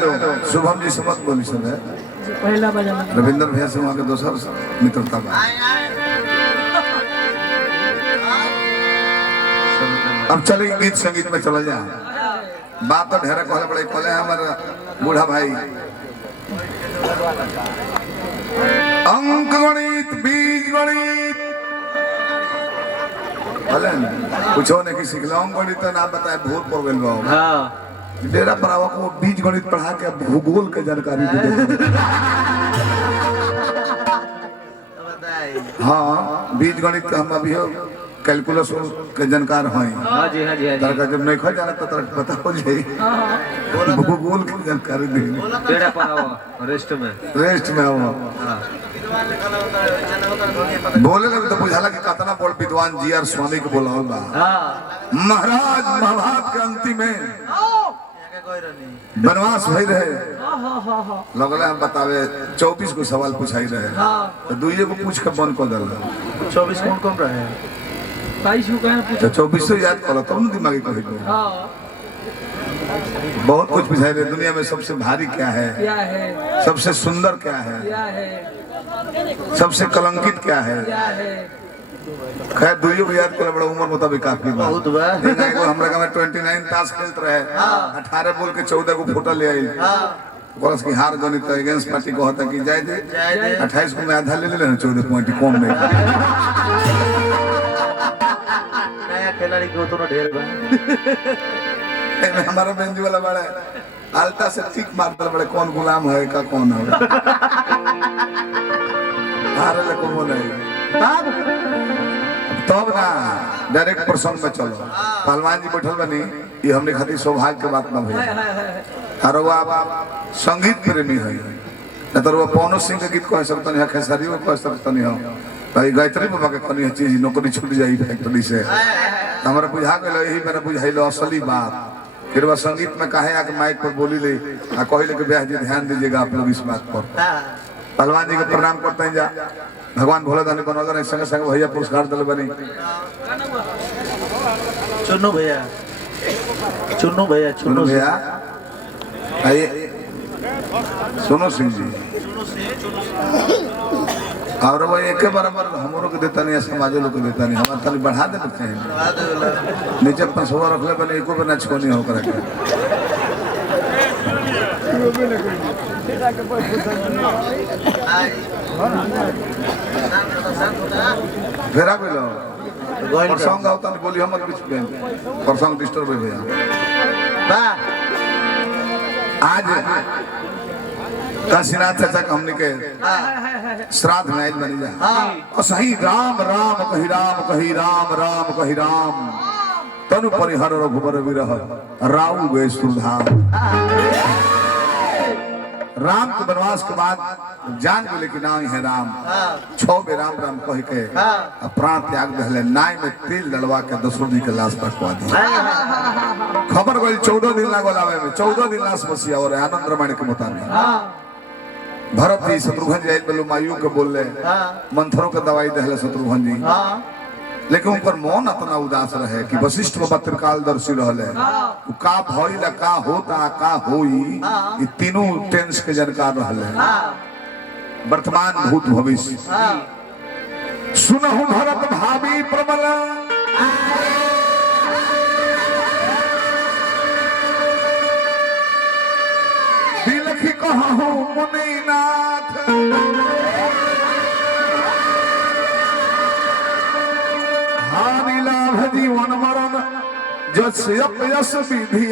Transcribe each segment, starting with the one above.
Hello Shubham ji से मत बोली सब है पहला बजाना रविंद्र भैया से वहाँ के दोसर मित्रता बा। अब चले गीत संगीत में चला जा बात तो ढेर कहले बड़े कहले हमारा बूढ़ा भाई अंक गणित बीज गणित भले कुछो ने कि सीखला अंक गणित ना बताए भूत पर गेल बा। हां डेरा पर आवा को बीज गणित पढ़ा के भूगोल के जानकारी दे। हाँ बीज गणित हम अभी कैलकुलस के जानकार हैं। हां जी हां जी हां तरका जब नहीं खा जाना तो तरक पता हो जाए। हां भूगोल की जानकारी दे डेरा पर आओ रेस्ट में आओ। बोले लगे तो बुझाला कि कितना बड़ विद्वान जी आर स्वामी के बोलावल बा। हां महाराज महाभारत के अंतिम में बनवास भई रहे। लगले हम बतावे 24 को सवाल पूछाई रहे तो दुइये को पूछ के बंद कर दल। 24 कौन रहे 22 को कहना पूछो 24 से याद करो तब न दिमागी कही को। बहुत कुछ पूछाई रहे दुनिया में सबसे भारी क्या है सबसे सुंदर क्या है सबसे कलंकित क्या है। खैर दुइयो को याद करे बड़ा उम्र मुताबिक काफी बहुत बा। हमरा का में 29 ताश खेलत रहे 18 बोल के 14 को फोटो ले आई बस की हार गणित तो अगेंस्ट पार्टी को होता कि जाए दे 28 को मैं आधा ले लेना 14 पॉइंट कम नहीं नया खिलाड़ी को तो ढेर बा। हमारा बेंच वाला बड़ा आल्टा से ठीक मारता बड़े कौन गुलाम है का कौन है हारे ले को नहीं तब ना डायरेक्ट प्रसंग में चलो पहलवान जी बैठल बनी ये हमने खातिर सौभाग्य के बात ना भई और वो आप संगीत प्रेमी है न तो वो पौनो सिंह के गीत कह सकता नहीं खेसारी को कह सकता नहीं हो भाई गायत्री बाबा के कनी चीज नौकरी छूट जाई फैक्ट्री से हमारा बुझा गए यही मेरा बुझाइलो असली बात फिर वह संगीत में कहे आके माइक पर बोली ले आ कहले कि ब्याह जी ध्यान दीजिएगा आप लोग इस बात पर। पहलवान जी को प्रणाम करते हैं जा भगवान भोले दानी बनोदर संग संग भैया पुरस्कार दल बनी चुन्नू भैया आइए सोनू सिंह जी और वो एक बराबर हमरो के देता नहीं समाजो लोग के देता नहीं हमारे खाली बढ़ा दे चाहिए नीचे 500 रख ले बने एको पे ना छोनी हो कर के फेरा बोलो परसंग आवता नहीं बोली हमर बीच में परसंग डिस्टर्ब हो गया बा आज काशीनाथ चाचा का हमने के श्राद्ध में आइल बनी जा और सही राम राम कही राम कही राम राम कही राम तनु परिहर रघुबर विरह राऊ गए सुरधाम। राम के वनवास के बाद जान गए कि नाम है राम 6 बे राम राम कह के प्राण त्याग दहले नाय में तेल डलवा के दशरथ जी के लाश पकवा दिया। खबर गई 14 दिन लागल आवे में 14 दिन लाश बसिया और आनंद रामायण के मुताबिक भरत जी शत्रुघ्न जी बोलो मायू के बोल ले मंथरों के दवाई दहले शत्रुघ्न जी लेकिन उनकर मौन इतना उदास रहे कि वशिष्ठ बाबा त्रिकालदर्शी रहले का भइल का होता का होई ये तीनों टेंस के जानकार रहले वर्तमान भूत भविष्य। सुनहु भरत भावी प्रबल दिलखी कहु मुनिनाथ हानि लाभ जीवन मरण जस यश विधि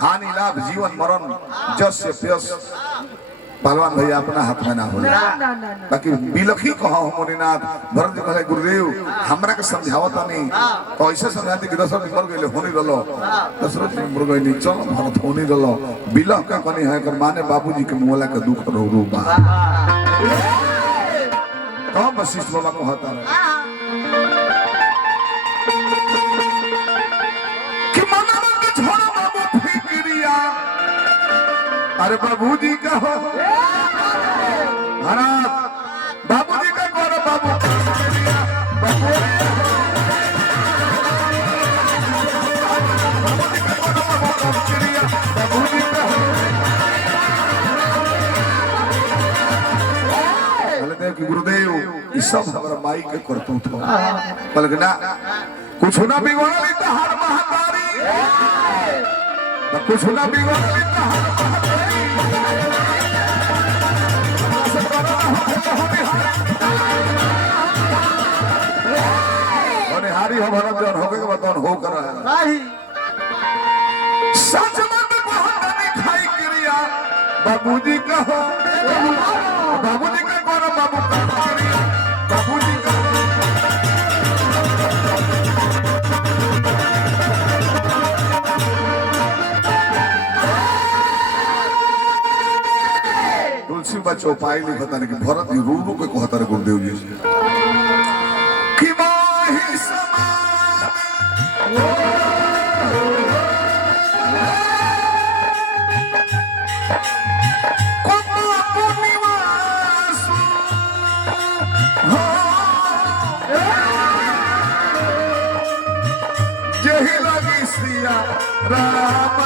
हानि लाभ जीवन मरण जस यश पहलवान भैया अपना हाथ में ना हो बाकी बिलखी कहो मुनिनाथ भरत जी कहे गुरुदेव हमरा के समझावता नहीं तो ऐसे समझाते कि दशरथ मर गए होनी रलो दशरथ मर गए नहीं चलो भरत होनी रलो बिलख का कनी है कर माने बाबूजी के मुहला के दुख रो रो बा तो वशिष्ठ बाबा को होता है कि मना के छोड़ बाबू फिक्रिया अरे बाबूजी का हो महाराज बाबूजी का कौन बाबू सब हमारा माई के करतूत हो बोले ना कुछ ना बिगड़ली तो हर महतारी कुछ ना बिगड़ली तो हर महतारी हारी हो भरत जन होके के बताओ हो कर नहीं सच मत बहुत नहीं खाई क्रिया बाबूजी का हो बाबूजी का कौन बाबू का क्रिया बाबूजी का तुलसी बच्चों पाई नहीं पता नहीं कि भरत जी रूरू के कहता है गुरुदेव जी कि माही समान जही लगी सिया राम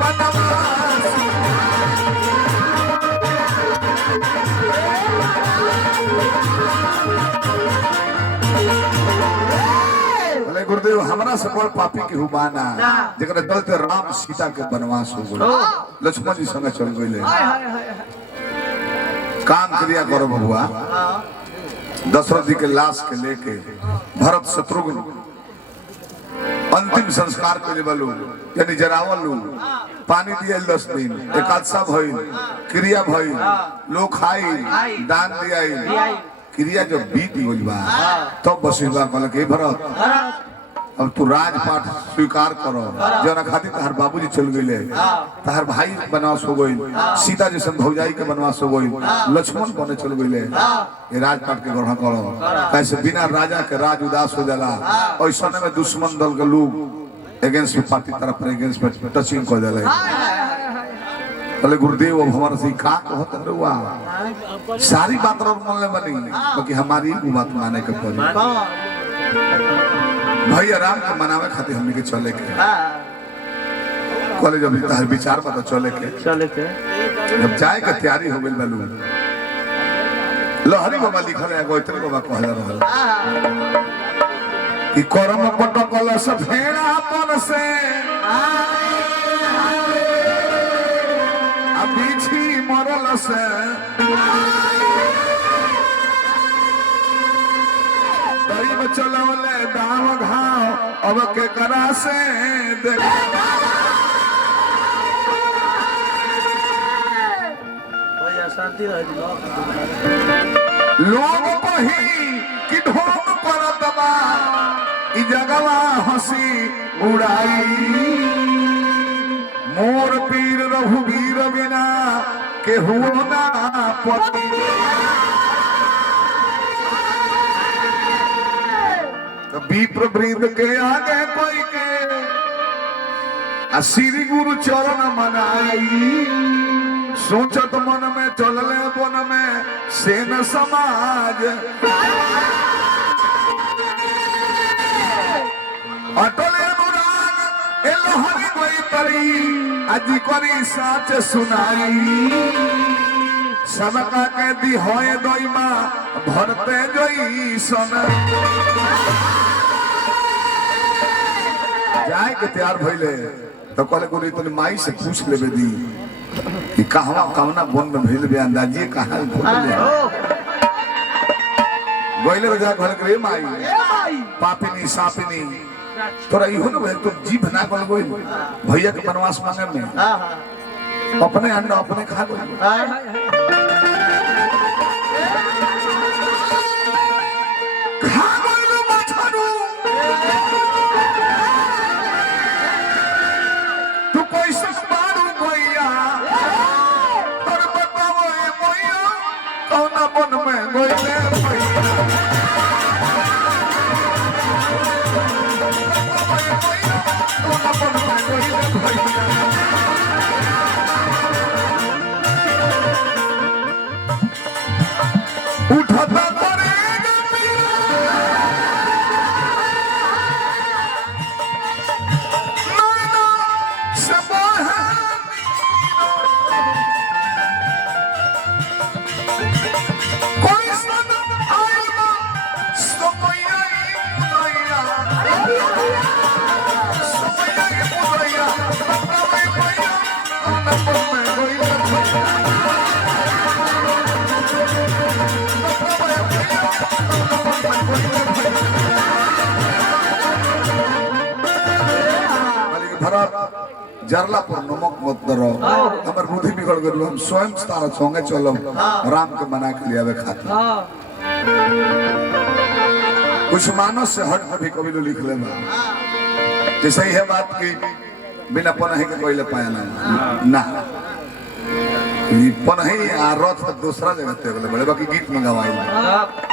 बनवासी गुरुदेव हमरा से बड़ पापी के हुबाना जकरा दलते राम सीता के वनवास हो गए लक्ष्मण जी संग चल गए काम क्रिया करो बबुआ दशरथ जी के लाश के लेके भरत शत्रुघ्न अंतिम संस्कार करे वालू यानी जरावल लू पानी दिए 10 दिन एकादशा भइल क्रिया भइल लोग खाई दान दिया क्रिया जो बीत गई बा तब बसिबा कहल के भरत अब तू राजपाट स्वीकार करो जना खातिर तहार बाबूजी चल गए तहार भाई बनवास हो गई सीता जैसे भौजाई के बनवास हो गई लक्ष्मण बने चल गए ये राजपाट के ग्रहण करो कैसे बिना राजा के राज उदास हो जाला ऐसा में दुश्मन दल के लोग अगेंस्ट में पार्टी तरफ अगेंस्ट में टचिंग कर जाला बोले गुरुदेव अब हमारा से का कहत रुआ सारी बात और मन में बनी क्योंकि हमारी बात माने के पड़ी भैया राम के मनावे खातिर हमने के चले के कॉलेज अभी तहर विचार पता चले के जब जाए के तैयारी हो गई बालू लहरी बाबा लिखल है गोइत्री बाबा कहला रहल कि करम पटकल से फेरा अपन से अबीछी मरल से चलौले दाव घाव अब के करा से शांति लोग कही कि ढोंग करत बा ई जगवा हंसी उड़ाई मोर पीर रघुवीर बिना केहू ना पति विप्र वृंद के आगे कोई के श्री गुरु चरण मनाई सोचत मन में चलले बन में सेन समाज अटले अनुराग एलहरी कोई तरी अजी करी साच सुनाई सबका के दी होए दोइमा भरते जोई सन जाए के तैयार भइले तो कहले गुरु तनी माई से पूछ लेबे दी कि कहवा कवना बन में भइल बे अंदाजे कहां भूले गोइले जा कहले रे माई पापिनी सापिनी तोरा इहो न भइल तो जीभ ना कहल गोइल भैया के वनवास मांगे में अपने अंडा अपने खा गइल धरत जरला पर नमक मत दरो हमर बुद्धि बिगड़ गेल हम स्वयं तारा संगे चलो राम के मना के लियावे खातिर कुछ मानस से हट के भी कवि लिख ले जैसे ही है बात की बिना पनही के कोई ले पाया ना पनही आ रथ दूसरा जगह ते बड़े बाकी गीत में गवाई